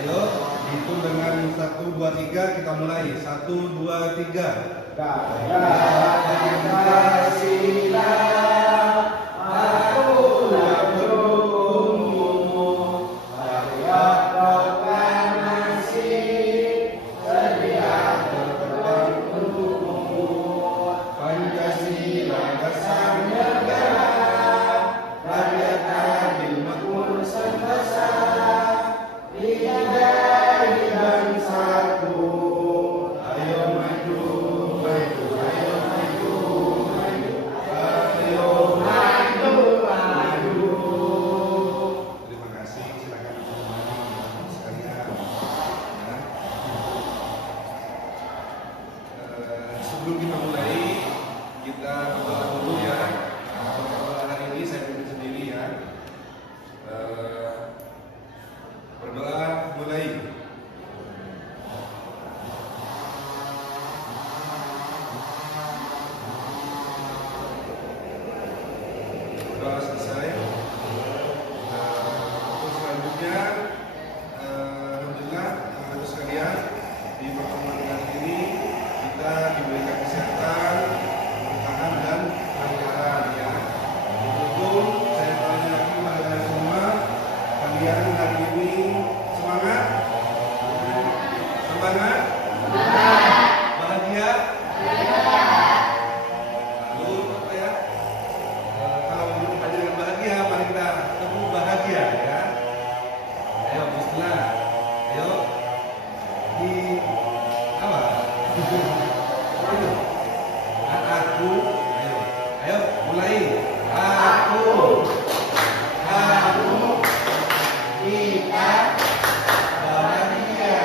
Ayo hitung dengan 1, 2, 3 kita mulai. 1, 2, 3. Pancasila aku mendukungmu, karya proklamasi sedia berperang untukmu. Pancasila dasar negara, rakyat adil makmur sentosa, tiga bangsaku. Ayo maju, maju, ayo maju, maju, ayo maju, maju. Terima kasih, silakan teman-teman sekalian. Sebelum kita mulai, kita berdoa dulu ya. Berdoa hari ini saya pimpin sendiri ya. Berdoa mulai. Doa selesai. Terus selanjutnya, alhamdulillah teman-teman sekalian, di pertemuan kali ini kita diberikan kesehatan, keberkahan dan kelancaran ya. Untuk saya tanya lagi kepada kalian semua, kalian hari ini semangat? Semangat? Bahagia? Lalu apa ya? Kalau ingin belajar dengan bahagia, mari kita tepuk bahagia ya. Ayo bismillah. Ayo di apa? Ayo. Aku. Ayo mulai. Aku. Kamu. Kita. Bahagia.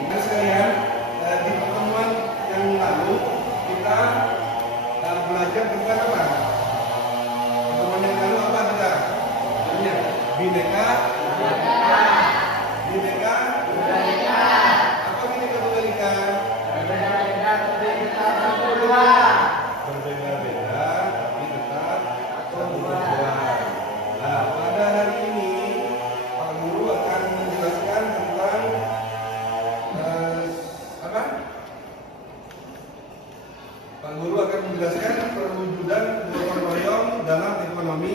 Kita sekalian, di pertemuan yang lalu kita belajar tentang apa? Pertemuan yang lalu apa kita? Bineka. Bineka. Apa bineka tunggal ika? Berbeda-beda tapi tetap seutuhan. Nah, pada hari ini Pak Guru akan menjelaskan tentang apa? Pak Guru akan menjelaskan perwujudan gotong royong dalam ekonomi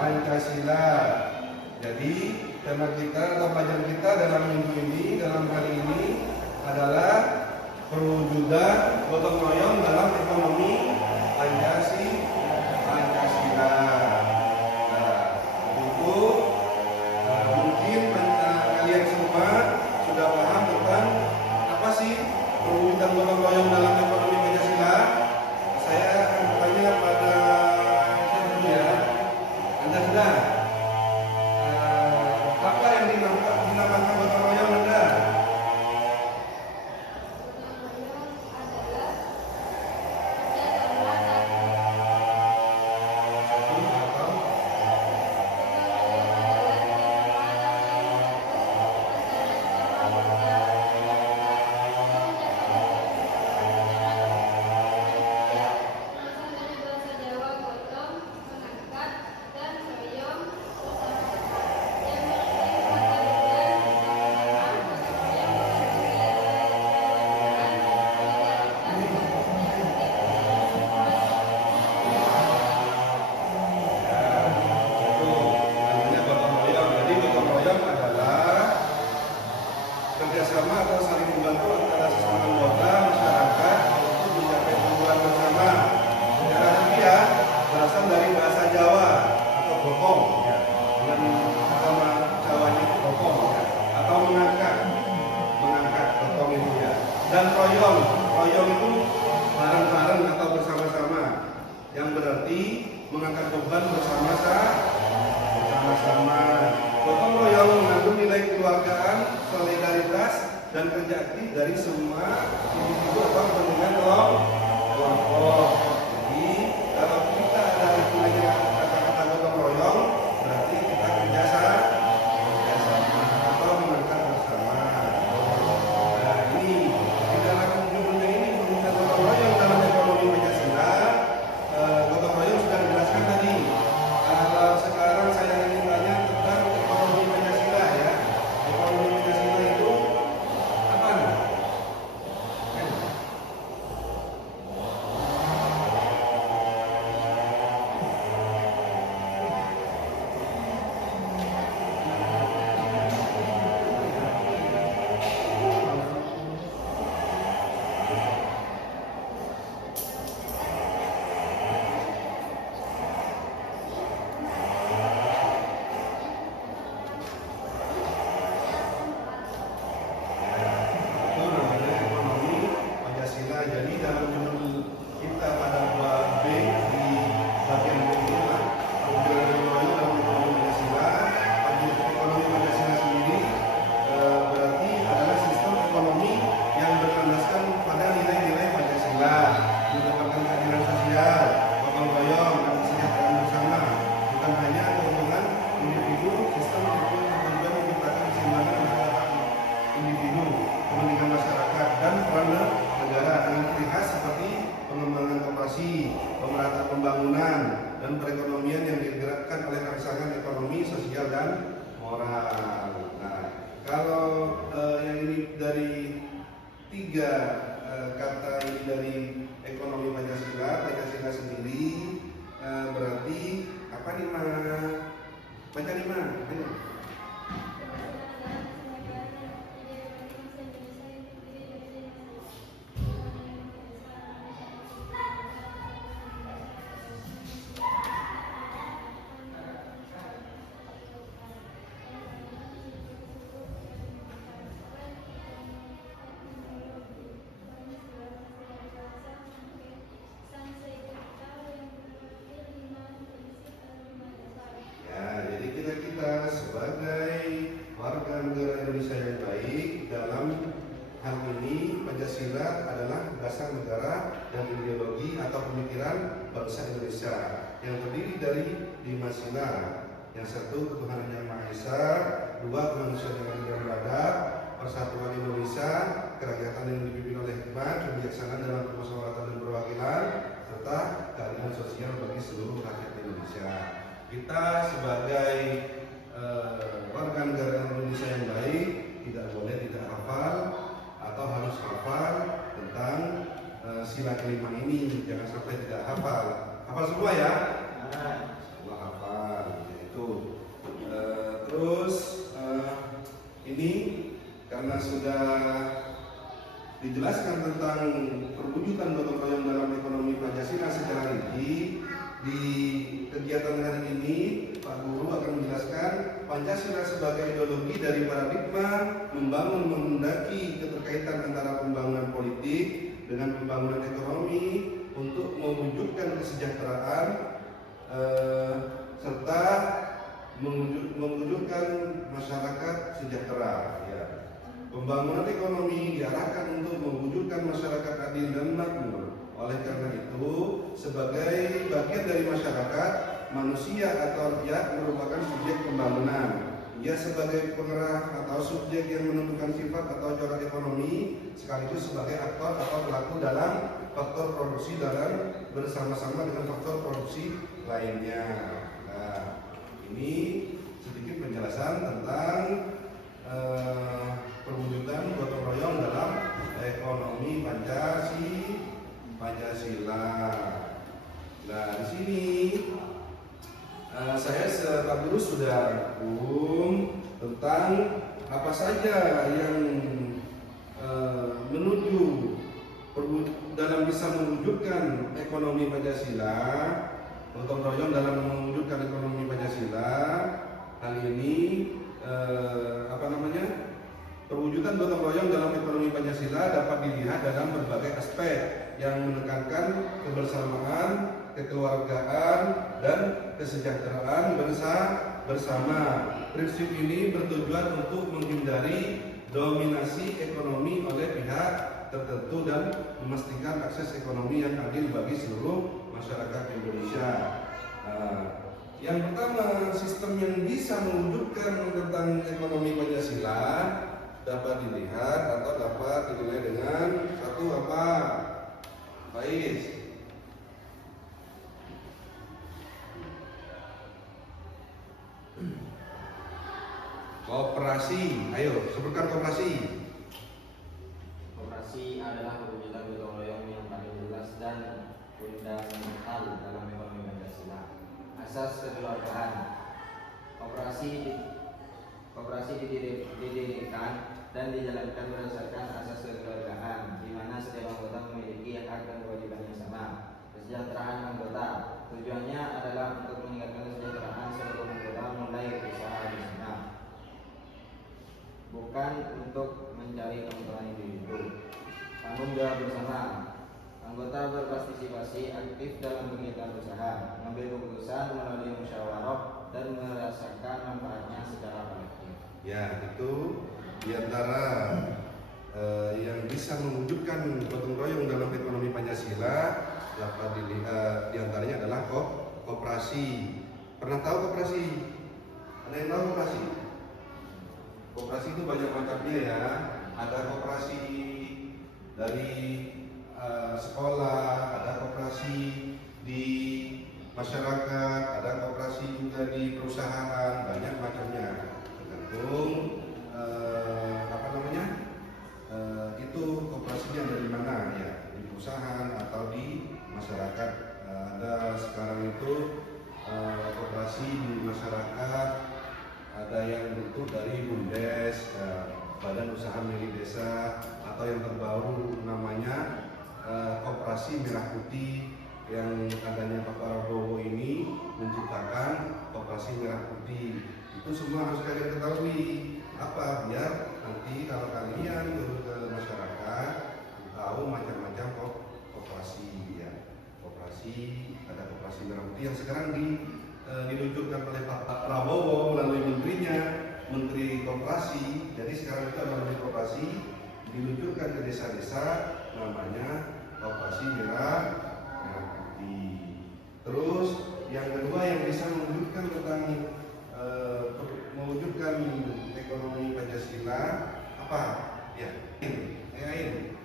Pancasila. Jadi tema kita atau pelajaran kita dalam minggu ini, dalam hari ini adalah perwujudan gotong royong dalam ekonomi Pancasila. Nah, itu mungkin kalian semua sudah paham tentang apa sih perwujudan gotong royong dalam ekonomi Pancasila. Saya akan bertanya pada siapa dulu ya? Anda sudah? Apa yang dinamakan gotong royong Anda? Kerjasama atau saling membantu antara sesama anggota masyarakat untuk mencapai tujuan bersama. Secara harfiah berasal dari bahasa Jawa atau gotong ya. Dengan sama Jawanya itu gotong ya. Atau mengangkat gotong itu ya. Dan royong itu bareng-bareng atau bersama-sama, yang berarti mengangkat beban bersama-sama. Gotong royong mengandung nilai kekeluargaan, solidaritas, dan kerja aktif dari semua individu atau kepentingan kelompok. Jadi kalau kita ada istilahnya kata-kata gotong royong, berarti kita kerjasama atau mengangkat bersama. Nah ini di dalam judulnya ini perwujudan gotong royong dalam ekonomi Pancasila. Gotong royong sudah dijelaskan tadi. Kalau sekarang saya ingin tanya tentang pemerataan pembangunan, dan perekonomian yang digerakkan oleh rangsangan ekonomi, sosial, dan moral. Nah, kalau yang ini dari tiga kata ini dari ekonomi Pancasila, Pancasila sendiri berarti apa nih Ma? Baca nih Ma. Ayo. Jadi kita sebagai warga negara Indonesia yang baik, dalam hal ini Pancasila adalah dasar negara dan ideologi atau pemikiran bangsa Indonesia yang terdiri dari 5 sila. Yang satu, ketuhanan yang Maha Esa; 2, kemanusiaan yang adil dan beradab; persatuan Indonesia, kerakyatan yang dipimpin oleh hikmat, kebijaksanaan dalam permusyawaratan dan perwakilan, serta keadilan sosial bagi seluruh rakyat Indonesia. Kita sebagai warga negara Indonesia yang baik tidak boleh tidak hafal atau harus hafal tentang sila kelima ini. Jangan sampai tidak hafal. Hafal semua ya? Semua hafal. Yaitu terus ini karena sudah dijelaskan tentang perwujudan gotong royong dalam ekonomi Pancasila secara rinci. Di kegiatan hari ini, Pak Guru akan menjelaskan Pancasila sebagai ideologi dari paradigma membangun menghendaki keterkaitan antara pembangunan politik dengan pembangunan ekonomi untuk mewujudkan kesejahteraan serta mewujudkan masyarakat sejahtera. Ya. Pembangunan ekonomi diarahkan untuk mewujudkan masyarakat adil dan makmur. Oleh karena itu, sebagai bagian dari masyarakat, manusia atau rakyat merupakan subjek pembangunan. Ia sebagai penggerak atau subjek yang menentukan sifat atau corak ekonomi, sekaligus sebagai aktor atau pelaku dalam faktor produksi dalam bersama-sama dengan faktor produksi lainnya. Nah, ini sedikit penjelasan tentang perwujudan gotong royong dalam ekonomi Pancasila. Nah, di sini saya Pak Guru sudah rangkum tentang apa saja yang menuju dalam bisa mewujudkan ekonomi Pancasila, gotong royong dalam mewujudkan ekonomi Pancasila. Hal ini perwujudan gotong royong dalam ekonomi Pancasila dapat dilihat dalam berbagai aspek yang menekankan kebersamaan, kekeluargaan, dan kesejahteraan bersama. Prinsip ini bertujuan untuk menghindari dominasi ekonomi oleh pihak tertentu dan memastikan akses ekonomi yang adil bagi seluruh masyarakat Indonesia. Yang pertama, sistem yang bisa mewujudkan tentang ekonomi Pancasila dapat dilihat atau dapat dinilai dengan satu apa? Faiz. Koperasi. Ayo, sebutkan koperasi. Koperasi adalah perwujudan gotong royong yang paling jelas dan fundamental dalam ekonomi Pancasila. Asas kekeluargaan. Koperasi didirikan dan dijalankan berdasarkan asas kekeluargaan, di mana setiap anggota memiliki hak dan kewajiban yang sama. Kesejahteraan anggota. Tujuannya adalah untuk meningkatkan kesejahteraan seluruh anggota mulai usaha bersama, bukan untuk mencari keuntungan individu. Tanggung jawab bersama. Anggota berpartisipasi aktif dalam kegiatan usaha, mengambil keputusan melalui musyawarah dan merasakan manfaatnya secara kolektif. Ya, itu diantara yang bisa mewujudkan gotong royong dalam ekonomi Pancasila dapat dilihat diantaranya adalah koperasi. Pernah tahu koperasi? Ada yang tahu koperasi? Koperasi itu banyak macamnya ya. Ada koperasi dari sekolah, ada koperasi masyarakat, ada koperasi juga di perusahaan, banyak macamnya. Tergantung itu koperasinya dari mana ya, di perusahaan atau di masyarakat. Ada sekarang itu koperasi di masyarakat, ada yang bentuk dari BUMDes, Badan Usaha Milik Desa, atau yang terbaru namanya Koperasi Merah Putih, yang adanya Pak Prabowo ini menciptakan Koperasi Merah Putih. Itu semua harus kalian ketahui. Apa? Biar nanti kalau kalian turun ke masyarakat tahu macam-macam koperasi ya. Koperasi, ada Koperasi Merah Putih yang sekarang diluncurkan oleh Pak Prabowo melalui menterinya, Menteri Koperasi. Jadi sekarang itu ada Menteri Koperasi diluncurkan ke desa-desa, namanya Koperasi Merah Putih. Terus yang kedua yang bisa mewujudkan tentang mewujudkan ekonomi Pancasila apa? Ya, ini.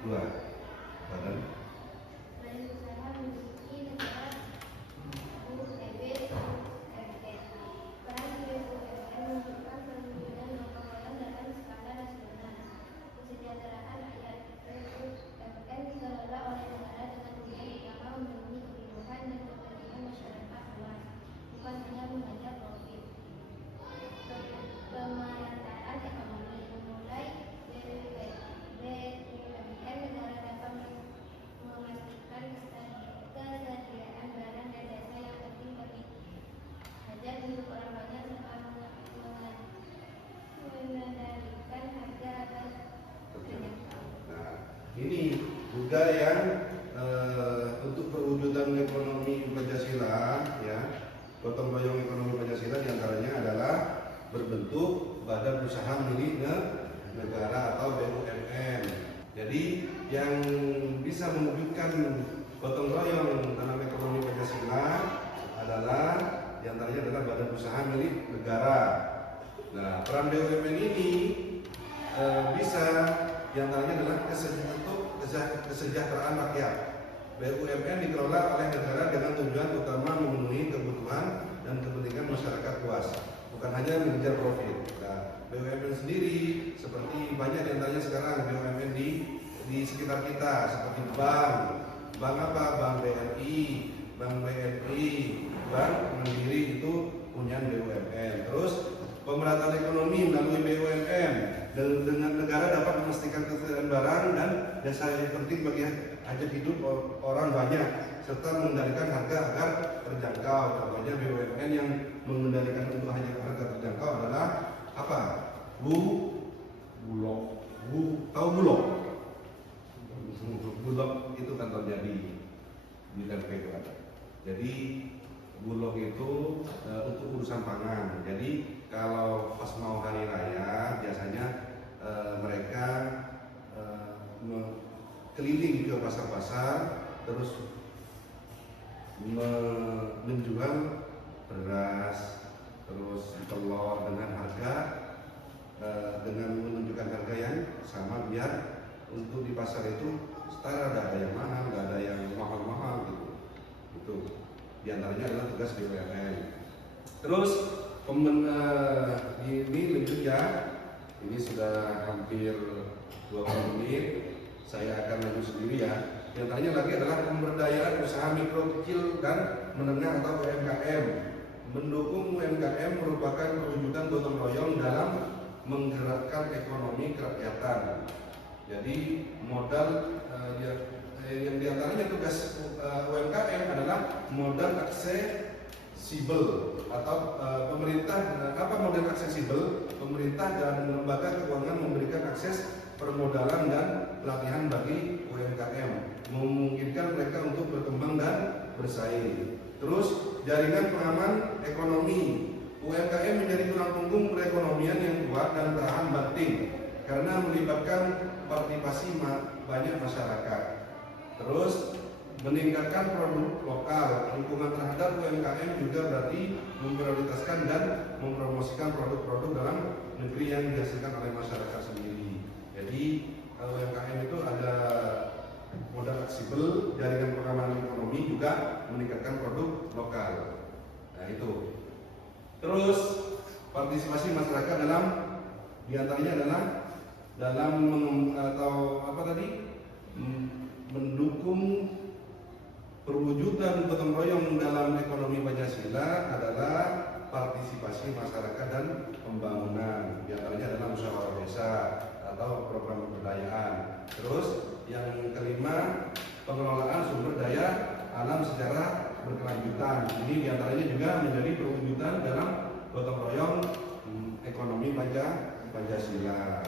Dua, badan. Ini juga yang untuk perwujudan ekonomi Pancasila ya, gotong royong ekonomi Pancasila diantaranya adalah berbentuk badan usaha milik negara atau BUMN. Jadi yang bisa mewujudkan gotong royong dalam ekonomi Pancasila adalah diantaranya adalah badan usaha milik negara. Nah, peran BUMN ini bisa diantaranya adalah kesejahteraan rakyat. BUMN dikelola oleh negara dengan tujuan utama memenuhi kebutuhan dan kepentingan masyarakat luas, bukan hanya mengejar profit. Nah, BUMN sendiri seperti banyak diantaranya sekarang BUMN di sekitar kita, seperti bank apa? Bank BRI, Bank BNI, Bank Mandiri itu punya BUMN. Terus pemerataan ekonomi melalui BUMN dan dengan negara dapat memastikan ketersediaan barang dan jasa yang penting bagi hajat hidup orang banyak serta mengendalikan harga agar terjangkau. Contohnya BUMN yang mengendalikan untuk harga terjangkau adalah apa? Bulog. Tahu Bulog? Bulog itu kantornya di Tempe. Jadi Bulog itu untuk urusan pangan. Jadi kalau pas mau hari raya biasanya mereka keliling ke pasar-pasar terus menjual beras, terus telur dengan harga dengan menunjukkan harga yang sama biar untuk di pasar itu setara, ada yang mahal, ada yang mahal-mahal gitu. Itu diantaranya adalah tugas BUMN. Terus ini lanjut ya, ini sudah hampir 20 menit, saya akan lanjut sendiri ya. Diantaranya lagi adalah pemberdayaan usaha mikro, kecil, dan menengah atau UMKM. Mendukung UMKM merupakan perwujudan gotong royong dalam menggerakkan ekonomi kerakyatan. Jadi modal yang diantaranya tugas UMKM adalah modal aksesibel atau pemerintah modal aksesibel, pemerintah dan lembaga keuangan memberikan akses permodalan dan pelatihan bagi UMKM, memungkinkan mereka untuk berkembang dan bersaing. Terus jaringan pengaman ekonomi, UMKM menjadi tulang punggung perekonomian yang kuat dan tahan banting karena melibatkan partisipasi banyak masyarakat. Terus meningkatkan produk lokal, dukungan terhadap UMKM juga berarti memprioritaskan dan mempromosikan produk-produk dalam negeri yang dihasilkan oleh masyarakat sendiri. Jadi UMKM itu ada modal fleksibel, jaringan pengamanan ekonomi juga meningkatkan produk lokal. Nah itu. Terus partisipasi masyarakat dalam diantaranya adalah dalam mendukung perwujudan gotong royong dalam ekonomi Pancasila adalah partisipasi masyarakat dan pembangunan. Diantaranya adalah musyawarah desa atau program pemberdayaan. Terus yang kelima, pengelolaan sumber daya alam secara berkelanjutan. Ini diantaranya juga menjadi perwujudan dalam gotong royong ekonomi Pancasila.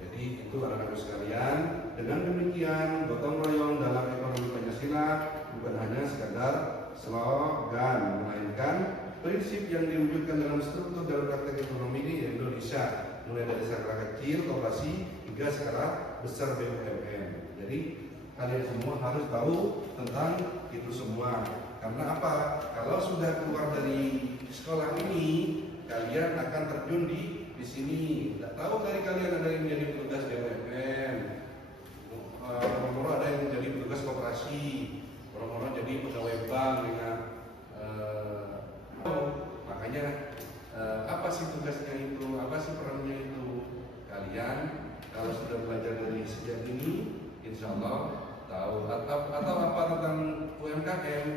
Jadi itu anak-anak sekalian, dengan demikian gotong royong dalam ekonomi Pancasila bukan hanya sekadar slogan, melainkan prinsip yang diwujudkan dalam struktur dan praktek ekonomi di Indonesia, mulai dari skala kecil koperasi hingga skala besar BUMN. Jadi kalian semua harus tahu tentang itu semua. Karena apa? Kalau sudah keluar dari sekolah ini, kalian akan terjun di sini. Tidak tahu dari kalian ada yang menjadi petugas BUMN, orang-orang ada yang menjadi petugas koperasi, orang-orang jadi pegawai bank dengan makanya apa sih tugasnya itu, apa sih perannya itu. Kalian kalau sudah belajar dari sejak ini, insya Allah tahu. Atau apa tentang UMKM,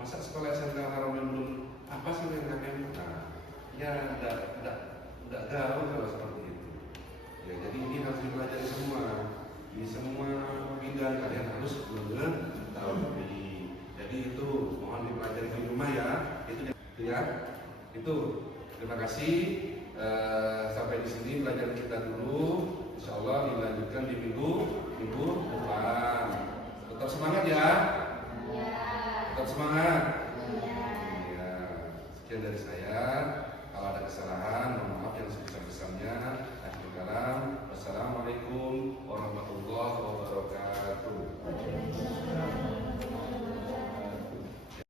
masa sekolah SMK Haromen belum apa sih UMKM? Nah, ya tidak tahu kalau seperti itu. Ya, jadi ini harus dipelajari semua. Di semua bidang kalian harus mengetahui. Jadi itu mohon dipelajari di rumah ya. Itu ya. Itu. Terima kasih. Sampai di sini pelajaran kita dulu. Insya Allah dilanjutkan di minggu depan. Tetap semangat ya. Tetap semangat. Ya. Sekian dari saya. Kalau ada kesalahan, mohon maaf yang sebesar-besarnya. Akhirul kalam. Wassalamualaikum warahmatullahi wabarakatuh.